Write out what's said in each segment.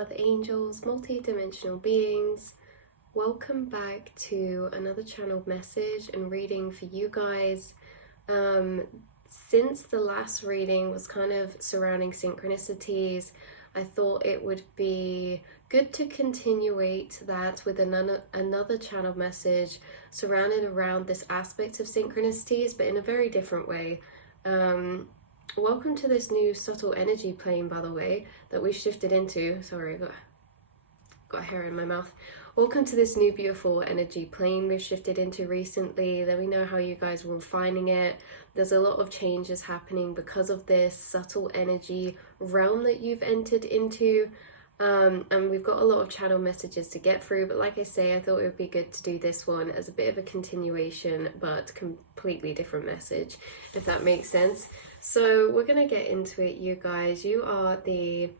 other angels, multi-dimensional beings. Welcome back to another channeled message and reading for you guys. Since the last reading was kind of surrounding synchronicities, I thought it would be good to continuate that with another channeled message surrounded around this aspect of synchronicities, but in a very different way. Welcome to this new subtle energy plane, by the way, that we shifted into. Sorry, I got hair in my mouth. Welcome to this new beautiful energy plane we've shifted into recently. Let me know how you guys were finding it. There's a lot of changes happening because of this subtle energy realm that you've entered into. And we've got a lot of channel messages to get through, but like I say, I thought it would be good to do this one as a bit of a continuation, but completely different message, if that makes sense. So we're gonna get into it, you guys. You are the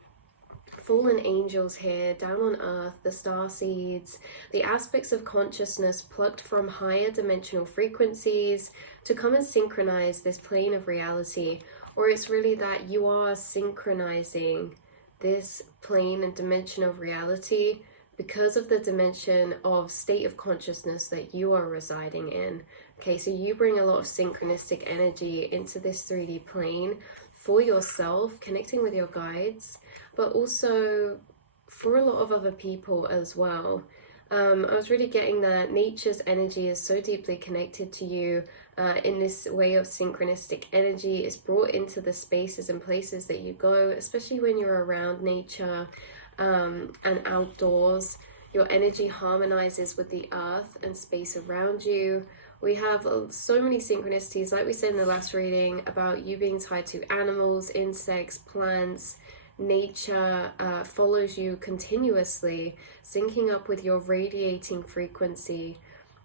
fallen angels here, down on earth, the star seeds, the aspects of consciousness plucked from higher dimensional frequencies to come and synchronize this plane of reality. Or it's really that you are synchronizing this plane and dimension of reality because of the dimension of state of consciousness that you are residing in. Okay, so you bring a lot of synchronistic energy into this 3D plane for yourself, connecting with your guides, but also for a lot of other people as well. I was really getting that nature's energy is so deeply connected to you in this way of synchronistic energy. It's brought into the spaces and places that you go, especially when you're around nature and outdoors. Your energy harmonizes with the earth and space around you. We have so many synchronicities, like we said in the last reading, about you being tied to animals, insects, plants. Nature follows you continuously, syncing up with your radiating frequency.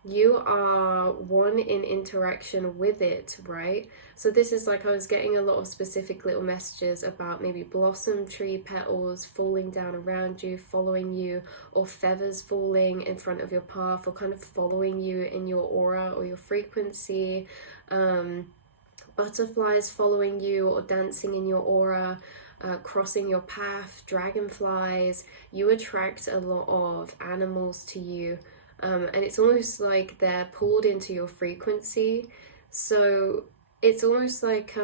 You are one in interaction with it, right? So this is like, I was getting a lot of specific little messages about maybe blossom tree petals falling down around you, following you, or feathers falling in front of your path, or kind of following you in your aura or your frequency. Butterflies following you or dancing in your aura. Crossing your path, dragonflies. You attract a lot of animals to you, and it's almost like they're pulled into your frequency. So it's almost like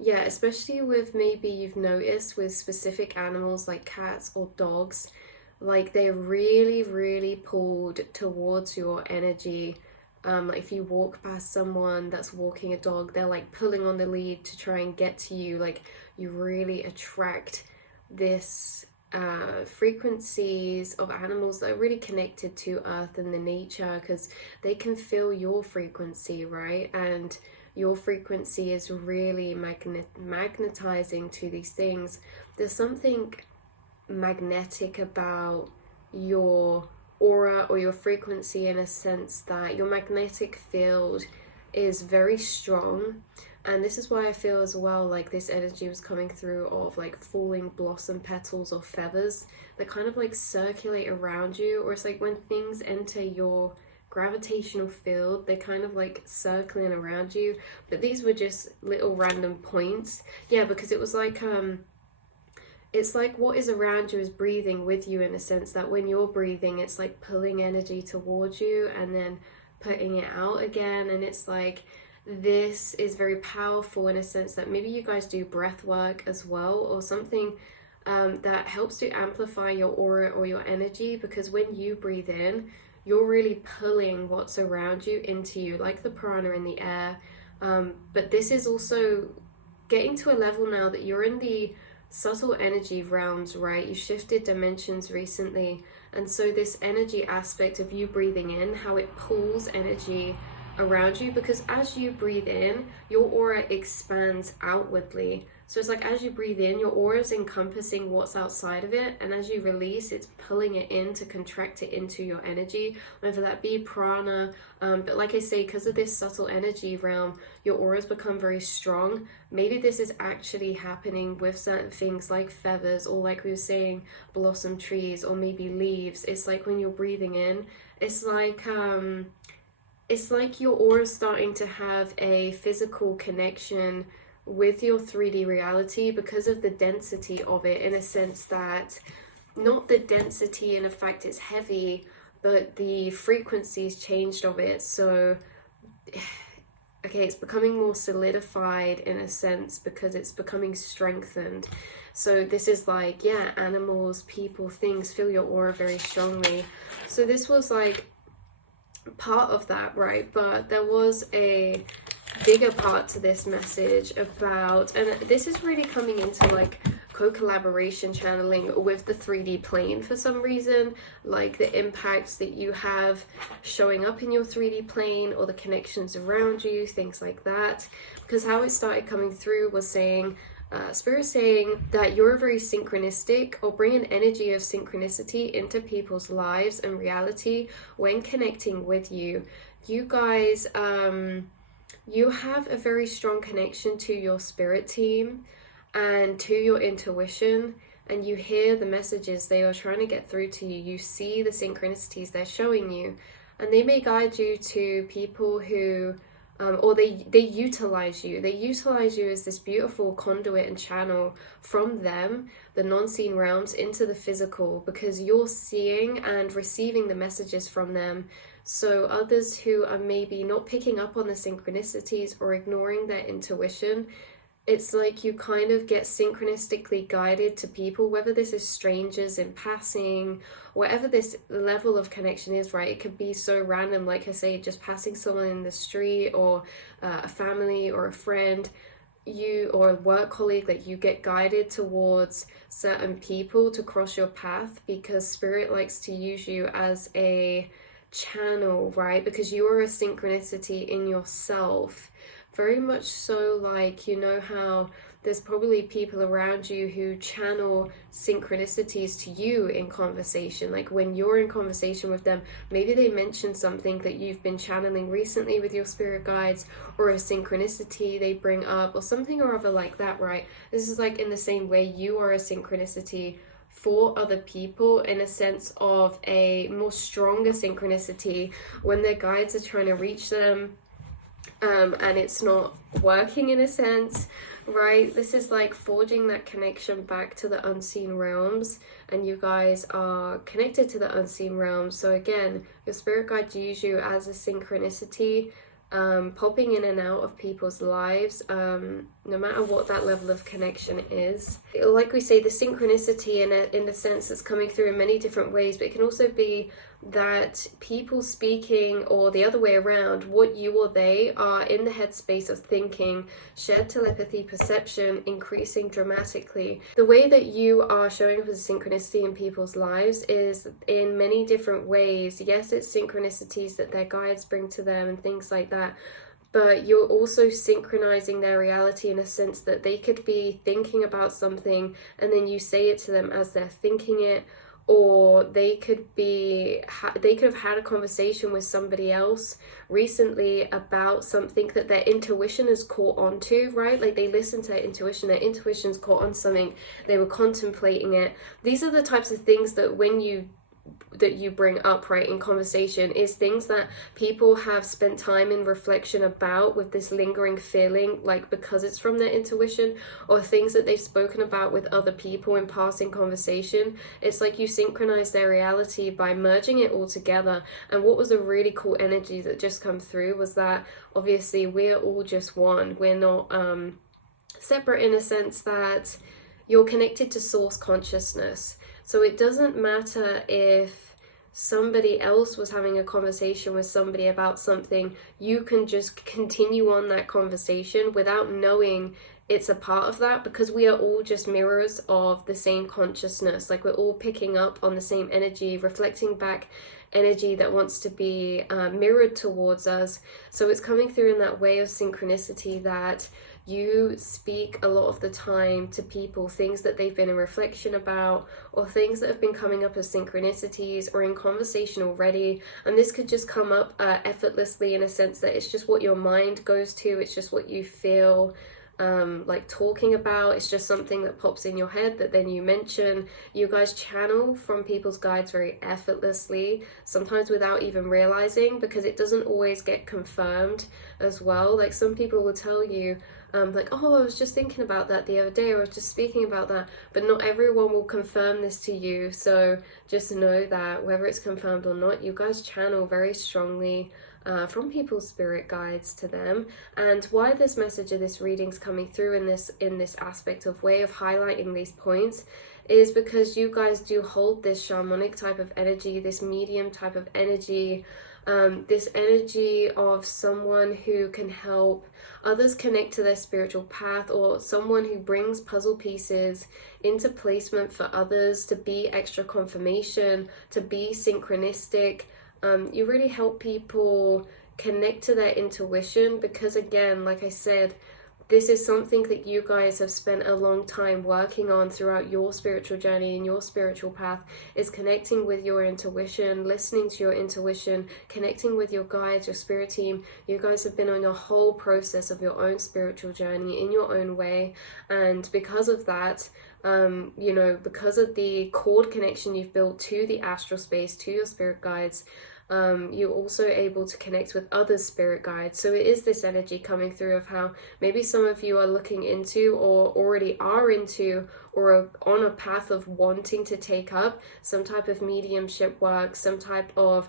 yeah, especially with, maybe you've noticed with specific animals like cats or dogs, like they're really pulled towards your energy. Like if you walk past someone that's walking a dog, they're like pulling on the lead to try and get to you. Like you really attract this frequencies of animals that are really connected to earth and the nature, because they can feel your frequency, right? And your frequency is really magnetizing to these things. There's something magnetic about your aura or your frequency, in a sense that your magnetic field is very strong. And this is why I feel as well like this energy was coming through of like falling blossom petals or feathers that kind of like circulate around you. Or it's like when things enter your gravitational field, they're kind of like circling around you. But these were just little random points. Yeah, because it was like it's like what is around you is breathing with you, in a sense that when you're breathing, it's like pulling energy towards you and then putting it out again. And it's like, this is very powerful in a sense that maybe you guys do breath work as well, or something that helps to amplify your aura or your energy, because when you breathe in, you're really pulling what's around you into you, like the prana in the air. But this is also getting to a level now that you're in the subtle energy realms, right? You shifted dimensions recently, and so this energy aspect of you breathing in, how it pulls energy around you, because as you breathe in, your aura expands outwardly. So it's like as you breathe in, your aura is encompassing what's outside of it, and as you release, it's pulling it in to contract it into your energy, whether that be prana. But like I say, because of this subtle energy realm, your auras become very strong. Maybe this is actually happening with certain things like feathers, or like we were saying, blossom trees, or maybe leaves. It's like when you're breathing in, it's like your aura is starting to have a physical connection with your 3D reality because of the density of it, in a sense that not the density in effect it's heavy, but the frequencies changed of it. So okay, it's becoming more solidified in a sense because it's becoming strengthened. So this is like, yeah, animals, people, things feel your aura very strongly. So this was like part of that, right? But there was a bigger part to this message about, and this is really coming into like co-collaboration channeling with the 3D plane for some reason, like the impacts that you have showing up in your 3D plane or the connections around you, things like that. Because how it started coming through was saying, Spirit saying that you're very synchronistic, or bring an energy of synchronicity into people's lives and reality when connecting with you. You guys, you have a very strong connection to your spirit team and to your intuition, and you hear the messages they are trying to get through to you. You see the synchronicities they're showing you, and they may guide you to people who or they utilize you. They utilize you as this beautiful conduit and channel from them, the non-seen realms, into the physical, because you're seeing and receiving the messages from them. So others who are maybe not picking up on the synchronicities or ignoring their intuition, it's like you kind of get synchronistically guided to people, whether this is strangers in passing, whatever this level of connection is, right? It could be so random, like I say, just passing someone in the street, or a family or a friend, or a work colleague, that you get guided towards certain people to cross your path, because Spirit likes to use you as a channel, right? Because you are a synchronicity in yourself. Very much so, like, you know how there's probably people around you who channel synchronicities to you in conversation. Like when you're in conversation with them, maybe they mention something that you've been channeling recently with your spirit guides, or a synchronicity they bring up, or something or other like that, right? This is like in the same way you are a synchronicity for other people, in a sense of a more stronger synchronicity when their guides are trying to reach them. And it's not working, in a sense, right? This is like forging that connection back to the unseen realms, and you guys are connected to the unseen realms. So again, your spirit guides use you as a synchronicity, popping in and out of people's lives, no matter what that level of connection is. Like we say, the synchronicity in the sense that's coming through in many different ways, but it can also be that people speaking, or the other way around, what you or they are in the headspace of thinking, shared telepathy perception increasing dramatically. The way that you are showing up as a synchronicity in people's lives is in many different ways. Yes, it's synchronicities that their guides bring to them and things like that, but you're also synchronizing their reality in a sense that they could be thinking about something and then you say it to them as they're thinking it, or they could have had a conversation with somebody else recently about something that their intuition has caught on to, right? Like they listened to their intuition's caught on something, they were contemplating it. These are the types of things that you bring up, right, in conversation, is things that people have spent time in reflection about, with this lingering feeling, like because it's from their intuition, or things that they've spoken about with other people in passing conversation. It's like you synchronize their reality by merging it all together. And what was a really cool energy that just come through was that obviously we're all just one. We're not separate, in a sense that you're connected to source consciousness. So it doesn't matter if somebody else was having a conversation with somebody about something, you can just continue on that conversation without knowing it's a part of that, because we are all just mirrors of the same consciousness. Like we're all picking up on the same energy, reflecting back energy that wants to be mirrored towards us. So it's coming through in that way of synchronicity that you speak a lot of the time to people things that they've been in reflection about, or things that have been coming up as synchronicities or in conversation already. And this could just come up effortlessly, in a sense that it's just what your mind goes to, it's just what you feel like talking about. It's just something that pops in your head that then you mention. You guys channel from people's guides very effortlessly, sometimes without even realizing, because it doesn't always get confirmed as well. Like some people will tell you, like, oh, I was just thinking about that the other day, or I was just speaking about that. But not everyone will confirm this to you, so just know that whether it's confirmed or not, you guys channel very strongly from people's spirit guides to them. And why this message of this reading's coming through in this aspect of way of highlighting these points is because you guys do hold this shamanic type of energy, this medium type of energy, this energy of someone who can help others connect to their spiritual path, or someone who brings puzzle pieces into placement for others to be extra confirmation, to be synchronistic. You really help people connect to their intuition because, again, like I said, this is something that you guys have spent a long time working on throughout your spiritual journey and your spiritual path, is connecting with your intuition, listening to your intuition, connecting with your guides, your spirit team. You guys have been on a whole process of your own spiritual journey in your own way. And because of that, because of the cord connection you've built to the astral space, to your spirit guides, you're also able to connect with other spirit guides. So it is this energy coming through of how maybe some of you are looking into, or already are into, or are on a path of wanting to take up some type of mediumship work, some type of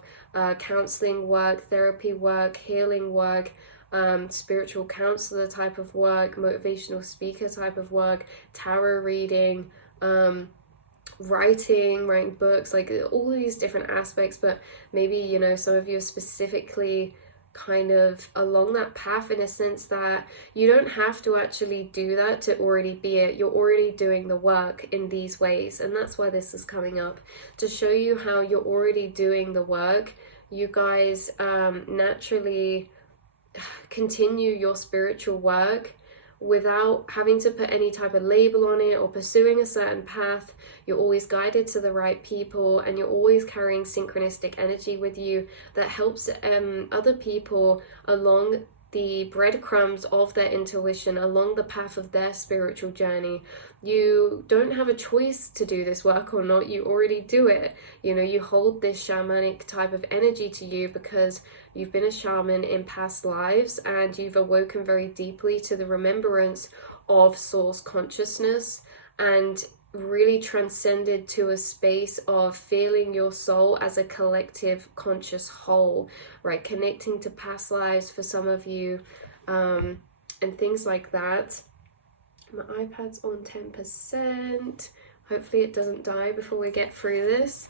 counseling work, therapy work, healing work, spiritual counselor type of work, motivational speaker type of work, tarot reading, writing books, like all these different aspects. But maybe, some of you are specifically kind of along that path, in a sense that you don't have to actually do that to already be it. You're already doing the work in these ways, and that's why this is coming up, to show you how you're already doing the work. You guys naturally continue your spiritual work without having to put any type of label on it or pursuing a certain path. You're always guided to the right people, and you're always carrying synchronistic energy with you that helps other people along the breadcrumbs of their intuition, along the path of their spiritual journey. You don't have a choice to do this work or not. You already do it. You hold this shamanic type of energy to you because you've been a shaman in past lives, and you've awoken very deeply to the remembrance of source consciousness, and really transcended to a space of feeling your soul as a collective conscious whole, right? Connecting to past lives for some of you, and things like that. My iPad's on 10%. Hopefully it doesn't die before we get through this.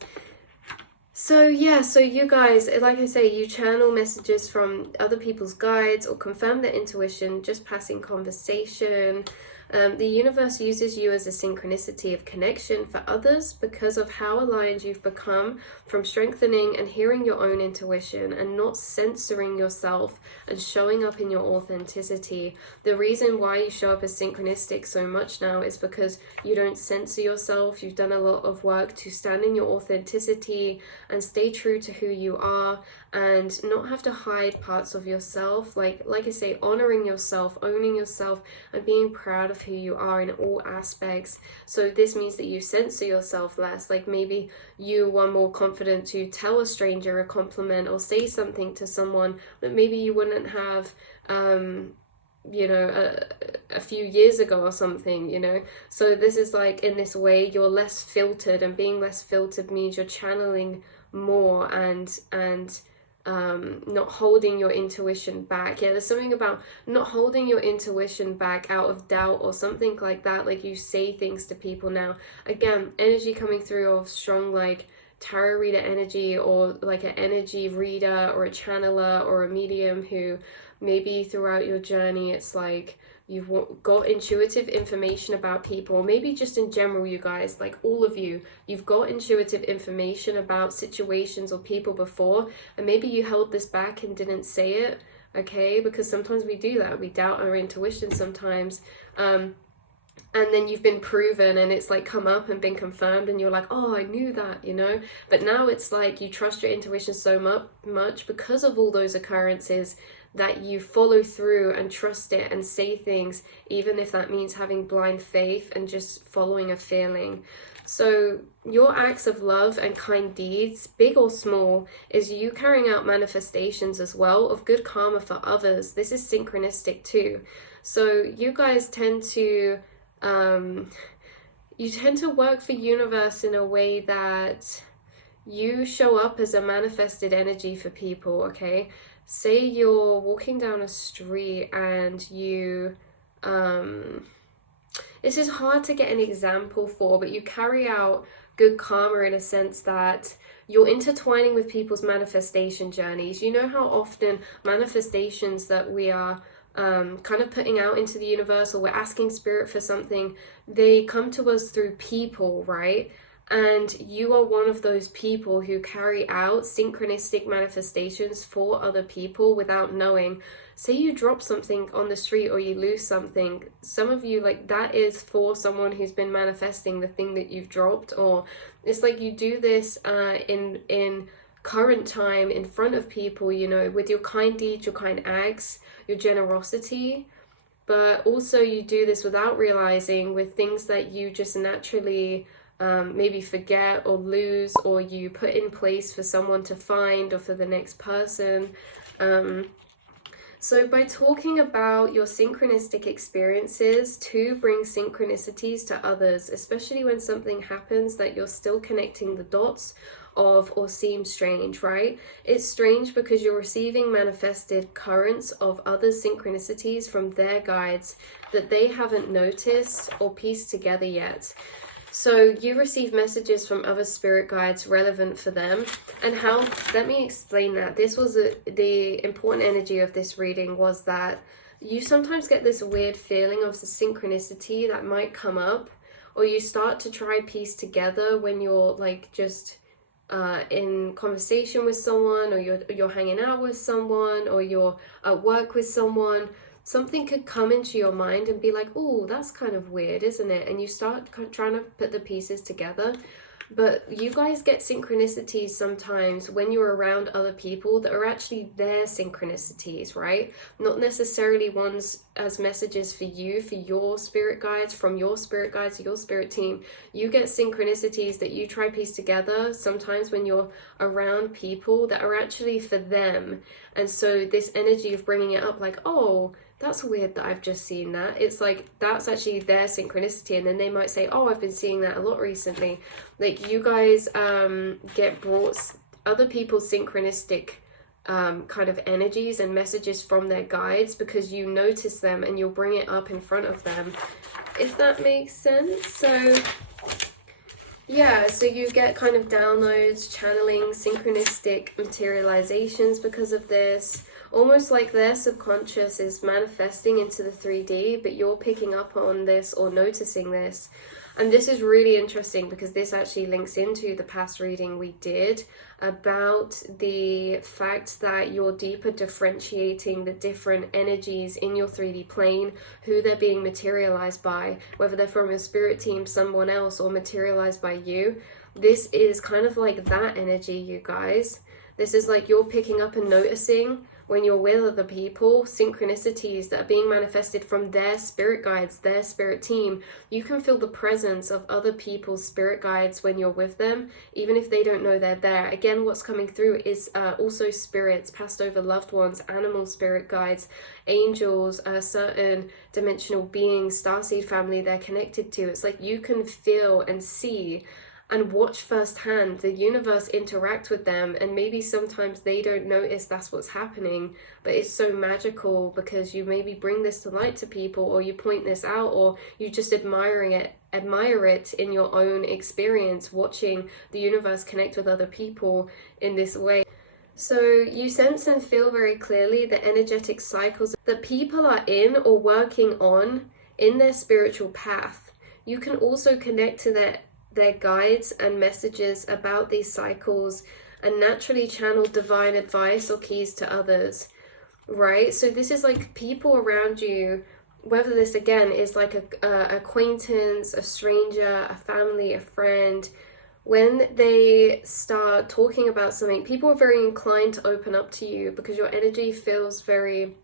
So yeah, so you guys, like I say, you channel messages from other people's guides or confirm their intuition, just passing conversation. The universe uses you as a synchronicity of connection for others because of how aligned you've become from strengthening and hearing your own intuition and not censoring yourself and showing up in your authenticity. The reason why you show up as synchronistic so much now is because you don't censor yourself. You've done a lot of work to stand in your authenticity and stay true to who you are, and not have to hide parts of yourself. Like I say, honoring yourself, owning yourself, and being proud of who you are in all aspects. So this means that you censor yourself less. Like maybe you were more confident to tell a stranger a compliment or say something to someone that maybe you wouldn't have a few years ago or something. So this is like, in this way, you're less filtered, and being less filtered means you're channeling more and not holding your intuition back. There's something about not holding your intuition back out of doubt or something like that. Like, you say things to people now. Again, energy coming through of strong, like, tarot reader energy, or like an energy reader or a channeler or a medium who maybe throughout your journey it's like you've got intuitive information about people. Maybe just in general, you guys, like all of you, you've got intuitive information about situations or people before, and maybe you held this back and didn't say it, okay? Because sometimes we do that. We doubt our intuition sometimes. And then you've been proven, and it's like come up and been confirmed, and you're like, oh, I knew that, But now it's like you trust your intuition so much because of all those occurrences, that you follow through and trust it and say things, even if that means having blind faith and just following a feeling. So your acts of love and kind deeds, big or small, is you carrying out manifestations as well of good karma for others. This is synchronistic too. So you guys tend to work for universe in a way that you show up as a manifested energy for people, okay? Say you're walking down a street and you this is hard to get an example for, but you carry out good karma in a sense that you're intertwining with people's manifestation journeys. You know how often manifestations that we are kind of putting out into the universe, or we're asking spirit for something, they come to us through people, right? And you are one of those people who carry out synchronistic manifestations for other people without knowing. Say you drop something on the street or you lose something, some of you, like, that is for someone who's been manifesting the thing that you've dropped. Or it's like you do this in current time in front of people, you know, with your kind deeds, your kind acts, your generosity. But also you do this without realizing with things that you just naturally maybe forget or lose, or you put in place for someone to find or for the next person. So by talking about your synchronistic experiences to bring synchronicities to others, especially when something happens that you're still connecting the dots of or seems strange, right? It's strange because you're receiving manifested currents of other synchronicities from their guides that they haven't noticed or pieced together yet. So you receive messages from other spirit guides relevant for them. And how, let me explain that. This was the important energy of this reading, was that you sometimes get this weird feeling of the synchronicity that might come up, or you start to try piece together when you're like just in conversation with someone, or you're hanging out with someone, or you're at work with someone. Something could come into your mind and be like, oh, that's kind of weird, isn't it? And you start trying to put the pieces together. But you guys get synchronicities sometimes when you're around other people that are actually their synchronicities, right? Not necessarily ones as messages for you, for your spirit guides, from your spirit guides to your spirit team. You get synchronicities that you try piece together sometimes when you're around people that are actually for them. And so this energy of bringing it up like, oh, that's weird that I've just seen that. It's like, that's actually their synchronicity. And then they might say, oh, I've been seeing that a lot recently. Like, you guys get brought other people's synchronistic kind of energies and messages from their guides because you notice them and you'll bring it up in front of them, if that makes sense. So yeah, so you get kind of downloads, channeling, synchronistic materializations because of this. Almost like their subconscious is manifesting into the 3D, but you're picking up on this or noticing this. And this is really interesting because this actually links into the past reading we did about the fact that you're deeper differentiating the different energies in your 3D plane, who they're being materialized by, whether they're from your spirit team, someone else, or materialized by you. This is kind of like that energy, you guys. This is like you're picking up and noticing when you're with other people, synchronicities that are being manifested from their spirit guides, their spirit team. You can feel the presence of other people's spirit guides when you're with them, even if they don't know they're there. Again, what's coming through is also spirits, passed over loved ones, animal spirit guides, angels, certain dimensional beings, starseed family they're connected to. It's like you can feel and see and watch firsthand the universe interact with them, and maybe sometimes they don't notice that's what's happening, but it's so magical because you maybe bring this to light to people, or you point this out, or you just admire it in your own experience, watching the universe connect with other people in this way. So you sense and feel very clearly the energetic cycles that people are in or working on in their spiritual path. You can also connect to their guides and messages about these cycles and naturally channel divine advice or keys to others, right? So this is like people around you, whether this again is like a acquaintance, a stranger, a family, a friend. When they start talking about something, people are very inclined to open up to you because your energy feels very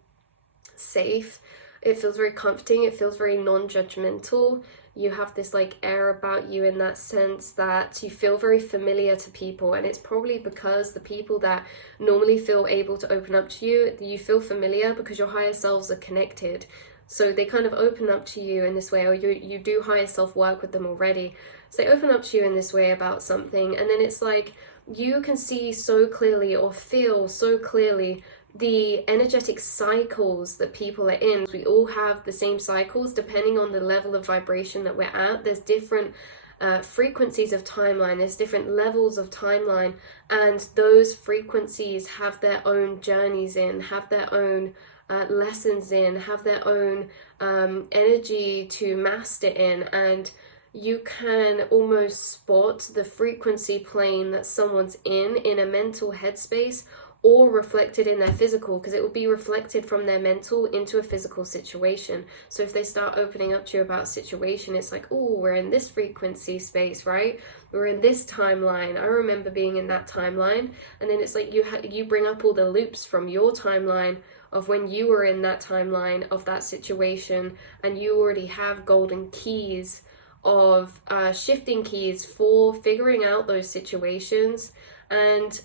safe. It feels very comforting. It feels very non-judgmental. You have this like air about you in that sense that you feel very familiar to people, and it's probably because the people that normally feel able to open up to you, you feel familiar because your higher selves are connected. So they kind of open up to you in this way, or you do higher self work with them already. So they open up to you in this way about something, and then it's like you can see so clearly or feel so clearly the energetic cycles that people are in. We all have the same cycles depending on the level of vibration that we're at. There's different frequencies of timeline, there's different levels of timeline, and those frequencies have their own journeys in, have their own lessons in, have their own energy to master in, and you can almost spot the frequency plane that someone's in a mental headspace, or reflected in their physical, because it will be reflected from their mental into a physical situation. So if they start opening up to you about a situation, it's like, oh, we're in this frequency space, right? We're in this timeline. I remember being in that timeline. And then it's like you bring up all the loops from your timeline of when you were in that timeline of that situation, and you already have golden keys of shifting keys for figuring out those situations. And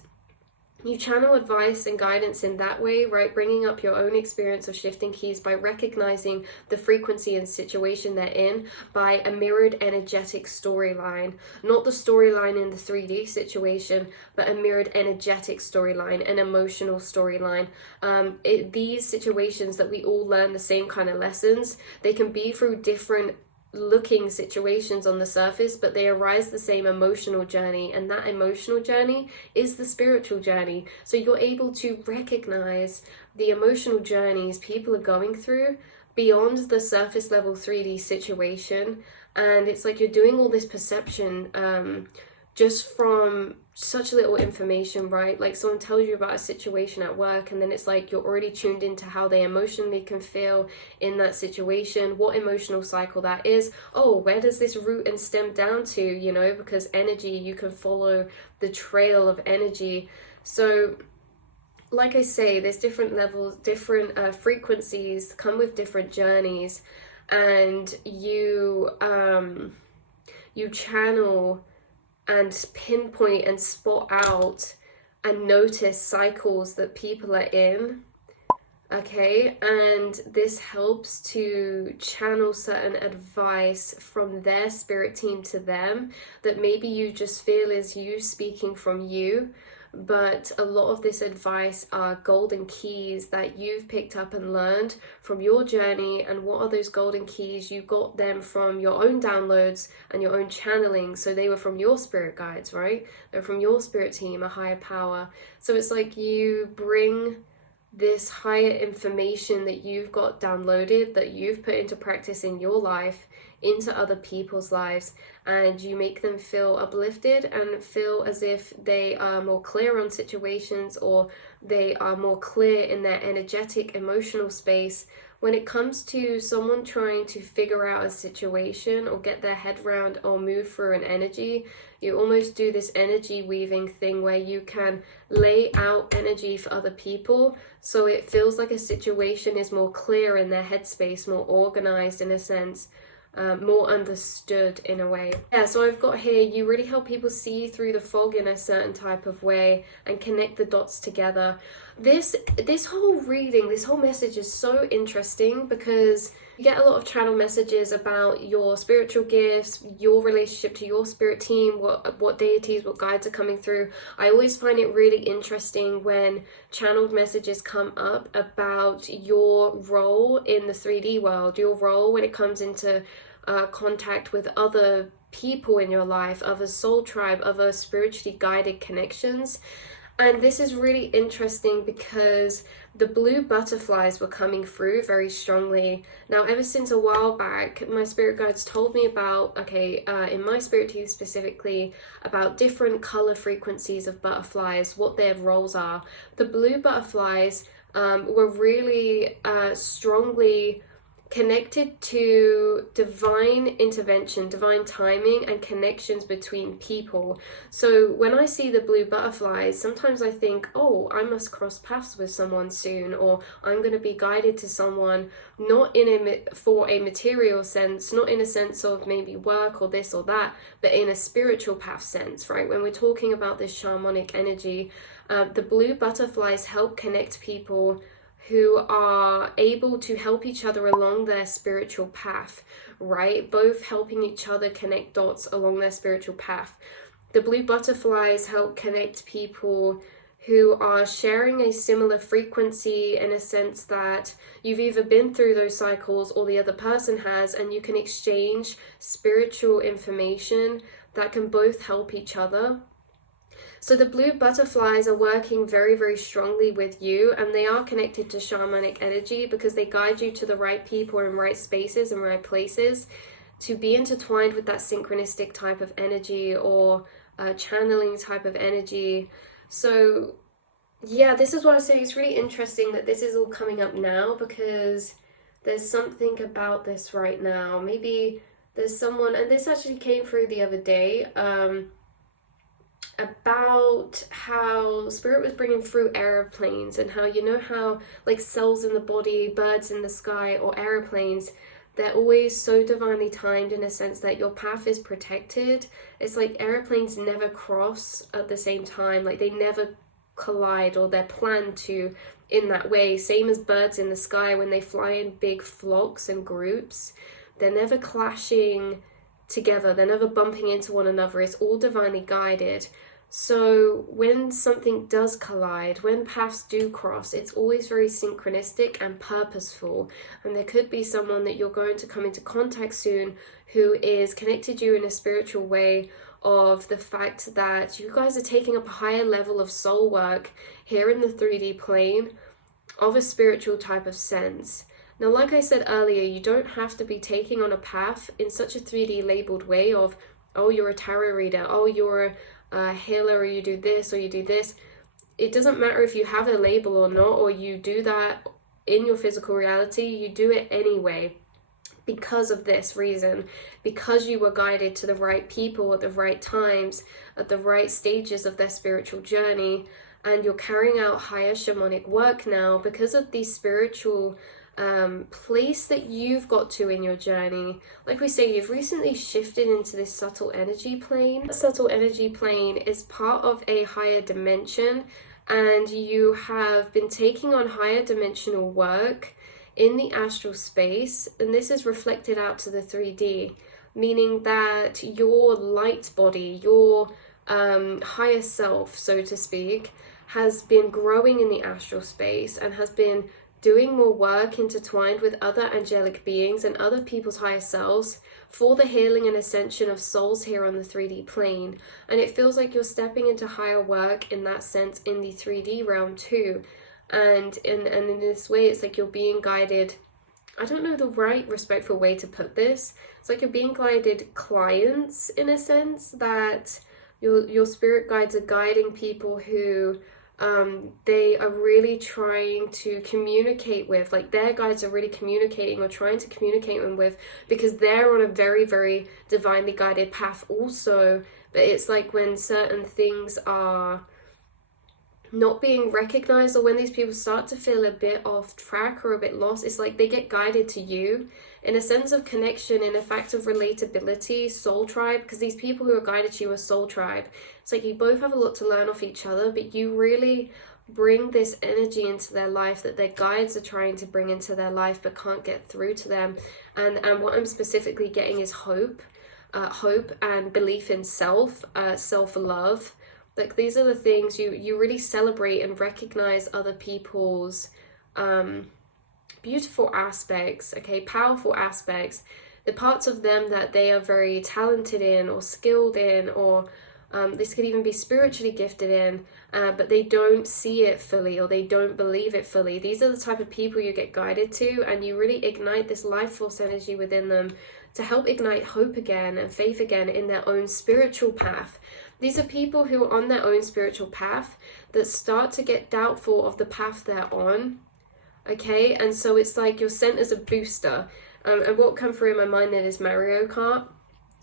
you channel advice and guidance in that way, right? Bringing up your own experience of shifting keys by recognizing the frequency and situation they're in by a mirrored energetic storyline. Not the storyline in the 3D situation, but a mirrored energetic storyline, an emotional storyline. These situations that we all learn the same kind of lessons, they can be through different looking situations on the surface, but they arise the same emotional journey, and that emotional journey is the spiritual journey. So you're able to recognize the emotional journeys people are going through beyond the surface level 3D situation, and it's like you're doing all this perception just from such little information, right? Like someone tells you about a situation at work, and then it's like you're already tuned into how they emotionally can feel in that situation, what emotional cycle that is. Oh, where does this root and stem down to, you know, because energy, you can follow the trail of energy. So like I say, there's different levels, different frequencies come with different journeys, and you channel and pinpoint and spot out and notice cycles that people are in, okay? And this helps to channel certain advice from their spirit team to them that maybe you just feel is you speaking from you, but a lot of this advice are golden keys that you've picked up and learned from your journey. And what are those golden keys? You got them from your own downloads and your own channeling, so they were from your spirit guides, right? They're from your spirit team, a higher power. So it's like you bring this higher information that you've got downloaded, that you've put into practice in your life, into other people's lives, and you make them feel uplifted and feel as if they are more clear on situations, or they are more clear in their energetic emotional space when it comes to someone trying to figure out a situation or get their head around or move through an energy. You almost do this energy weaving thing where you can lay out energy for other people, so it feels like a situation is more clear in their headspace, more organized in a sense, more understood in a way. Yeah, so I've got here, you really help people see through the fog in a certain type of way and connect the dots together. This whole reading, this whole message is so interesting because you get a lot of channel messages about your spiritual gifts, your relationship to your spirit team, what deities, what guides are coming through. I always find it really interesting when channeled messages come up about your role in the 3D world, your role when it comes into contact with other people in your life, other soul tribe, other spiritually guided connections. And this is really interesting because the blue butterflies were coming through very strongly. Now, ever since a while back, my spirit guides told me about, in my spirit team specifically, about different color frequencies of butterflies, what their roles are. The blue butterflies were really strongly connected to divine intervention, divine timing, and connections between people. So when I see the blue butterflies, sometimes I think, oh, I must cross paths with someone soon, or I'm going to be guided to someone, not for a material sense, not in a sense of maybe work or this or that, but in a spiritual path sense, right? When we're talking about this shamanic energy, the blue butterflies help connect people who are able to help each other along their spiritual path, right? Both helping each other connect dots along their spiritual path. The blue butterflies help connect people who are sharing a similar frequency, in a sense that you've either been through those cycles or the other person has, and you can exchange spiritual information that can both help each other. So the blue butterflies are working very, very strongly with you, and they are connected to shamanic energy because they guide you to the right people in right spaces and right places to be intertwined with that synchronistic type of energy, or channeling type of energy. So yeah, this is what I was saying. It's really interesting that this is all coming up now, because there's something about this right now. Maybe there's someone, and this actually came through the other day, about how spirit was bringing through airplanes, and how, you know how like cells in the body, birds in the sky, or airplanes, they're always so divinely timed, in a sense that your path is protected. It's like airplanes never cross at the same time, like they never collide, or they're planned to in that way. Same as birds in the sky, when they fly in big flocks and groups, they're never clashing together, they're never bumping into one another. It's all divinely guided. So when something does collide, when paths do cross, it's always very synchronistic and purposeful. And there could be someone that you're going to come into contact soon who is connected you in a spiritual way, of the fact that you guys are taking up a higher level of soul work here in the 3D plane, of a spiritual type of sense. Now, like I said earlier, you don't have to be taking on a path in such a 3D labeled way of, oh, you're a tarot reader, oh, you're a healer, or you do this, or you do this. It doesn't matter if you have a label or not, or you do that in your physical reality. You do it anyway, because of this reason, because you were guided to the right people at the right times, at the right stages of their spiritual journey, and you're carrying out higher shamanic work now because of the spiritual place that you've got to in your journey. Like we say, you've recently shifted into this subtle energy plane. The subtle energy plane is part of a higher dimension, and you have been taking on higher dimensional work in the astral space, and this is reflected out to the 3D, meaning that your light body, your higher self, so to speak, has been growing in the astral space and has been doing more work intertwined with other angelic beings and other people's higher selves for the healing and ascension of souls here on the 3D plane. And it feels like you're stepping into higher work in that sense in the 3D realm too. And in this way, it's like you're being guided. I don't know the right respectful way to put this. It's like you're being guided clients, in a sense, that your spirit guides are guiding people who they are really trying to communicate with, like their guides are really communicating or trying to communicate with, because they're on a very, very divinely guided path also. But it's like when certain things are not being recognized, or when these people start to feel a bit off track or a bit lost, it's like they get guided to you in a sense of connection, in a fact of relatability, soul tribe, because these people who are guided to you are soul tribe. It's like you both have a lot to learn off each other, but you really bring this energy into their life that their guides are trying to bring into their life but can't get through to them. And what I'm specifically getting is hope and belief in self, self-love. Like these are the things you really celebrate and recognize other people's beautiful aspects, okay, powerful aspects, the parts of them that they are very talented in or skilled in, or this could even be spiritually gifted in, but they don't see it fully or they don't believe it fully. These are the type of people you get guided to, and you really ignite this life force energy within them to help ignite hope again and faith again in their own spiritual path. These are people who are on their own spiritual path that start to get doubtful of the path they're on, okay? And so it's like you're sent as a booster. And what come through in my mind then is Mario Kart.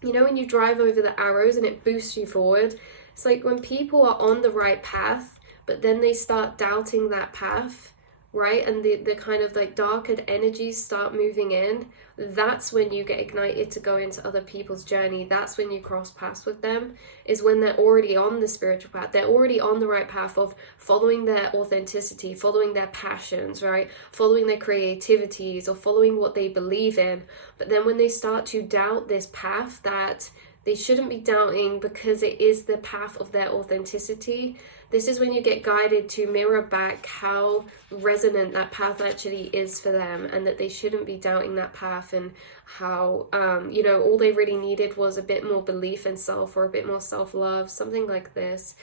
You know, when you drive over the arrows and it boosts you forward, it's like when people are on the right path, but then they start doubting that path, right? And the kind of like darker energies start moving in, that's when you get ignited to go into other people's journey. That's when you cross paths with them, is when they're already on the spiritual path. They're already on the right path of following their authenticity, following their passions, right? Following their creativities, or following what they believe in. But then when they start to doubt this path that they shouldn't be doubting because it is the path of their authenticity, this is when you get guided to mirror back how resonant that path actually is for them, and that they shouldn't be doubting that path, and how, you know, all they really needed was a bit more belief in self, or a bit more self-love, something like this.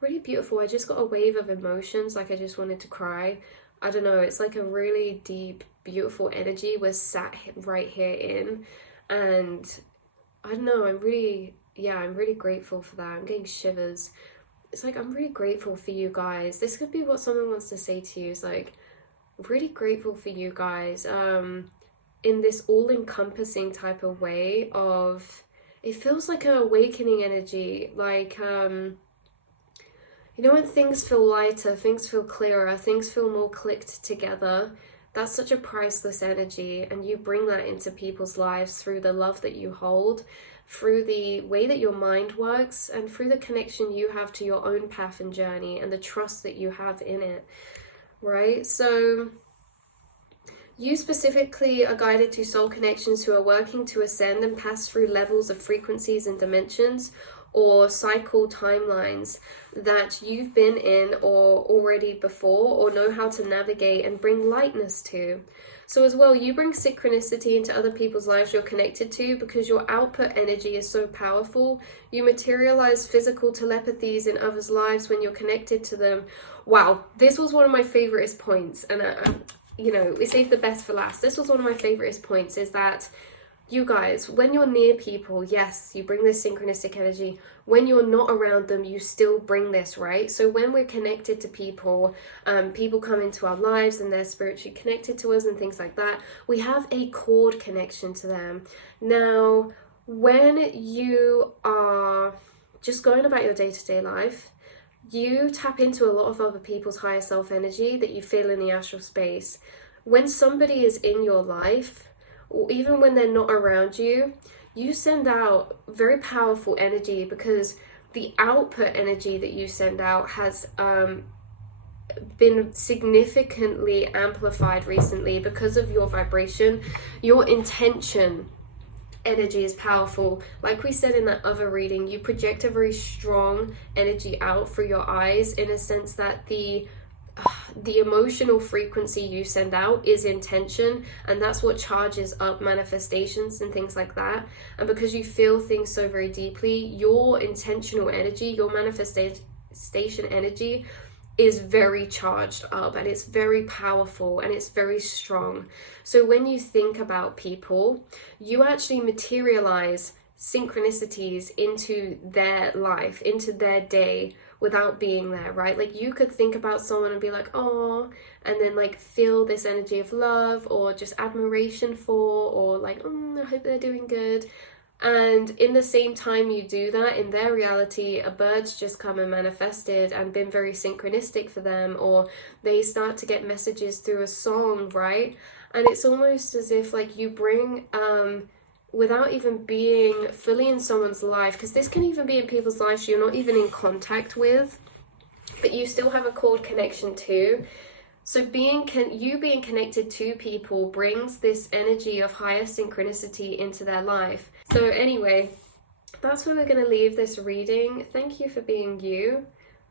Really beautiful. I just got a wave of emotions, like I just wanted to cry. I don't know, it's like a really deep, beautiful energy we're sat right here in, and I don't know, I'm really grateful for that. I'm getting shivers. It's like, I'm really grateful for you guys. This could be what someone wants to say to you. It's like, really grateful for you guys, in this all-encompassing type of way of, it feels like an awakening energy, like, you know, when things feel lighter, things feel clearer, things feel more clicked together. That's such a priceless energy, and you bring that into people's lives through the love that you hold, through the way that your mind works, and through the connection you have to your own path and journey, and the trust that you have in it, right? So you specifically are guided to soul connections who are working to ascend and pass through levels of frequencies and dimensions, or cycle timelines that you've been in or already before, or know how to navigate and bring lightness to. So as well, you bring synchronicity into other people's lives you're connected to, because your output energy is so powerful. You materialize physical telepathies in others' lives when you're connected to them. Wow, this was one of my favoriteest points, and you know, we saved the best for last. This was one of my favoriteest points, is that you guys, when you're near people, yes, you bring this synchronistic energy. When you're not around them, you still bring this, right? So when we're connected to people, people come into our lives and they're spiritually connected to us and things like that, we have a cord connection to them. Now, when you are just going about your day-to-day life, you tap into a lot of other people's higher self energy that you feel in the astral space. When somebody is in your life, or even when they're not around you, you send out very powerful energy, because the output energy that you send out has been significantly amplified recently because of your vibration. Your intention energy is powerful. Like we said in that other reading, you project a very strong energy out through your eyes, in a sense that the emotional frequency you send out is intention, and that's what charges up manifestations and things like that. And because you feel things so very deeply, your intentional energy, your manifestation energy is very charged up, and it's very powerful, and it's very strong. So when you think about people, you actually materialize synchronicities into their life, into their day, without being there, right? Like, you could think about someone and be like, oh, and then like feel this energy of love, or just admiration for, or like, I hope they're doing good. And in the same time you do that, in their reality, a bird's just come and manifested and been very synchronistic for them, or they start to get messages through a song, right? And it's almost as if like you bring, without even being fully in someone's life, because this can even be in people's lives you're not even in contact with, but you still have a cord connection to. So being connected to people brings this energy of higher synchronicity into their life. So anyway, that's where we're going to leave this reading. Thank you for being you,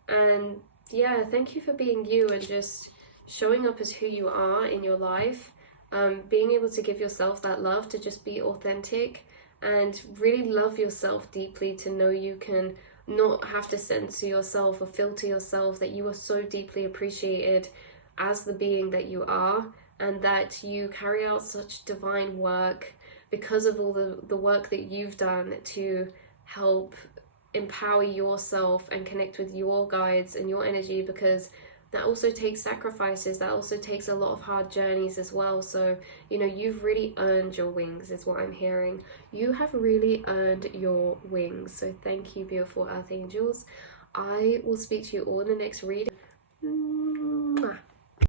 and yeah, thank you for being you and just showing up as who you are in your life. Being able to give yourself that love to just be authentic and really love yourself deeply, to know you can not have to censor yourself or filter yourself, that you are so deeply appreciated as the being that you are, and that you carry out such divine work because of all the work that you've done to help empower yourself and connect with your guides and your energy, because that also takes sacrifices, that also takes a lot of hard journeys as well. So, you know, you've really earned your wings, is what I'm hearing. You have really earned your wings. So thank you, beautiful earth angels. I will speak to you all in the next reading.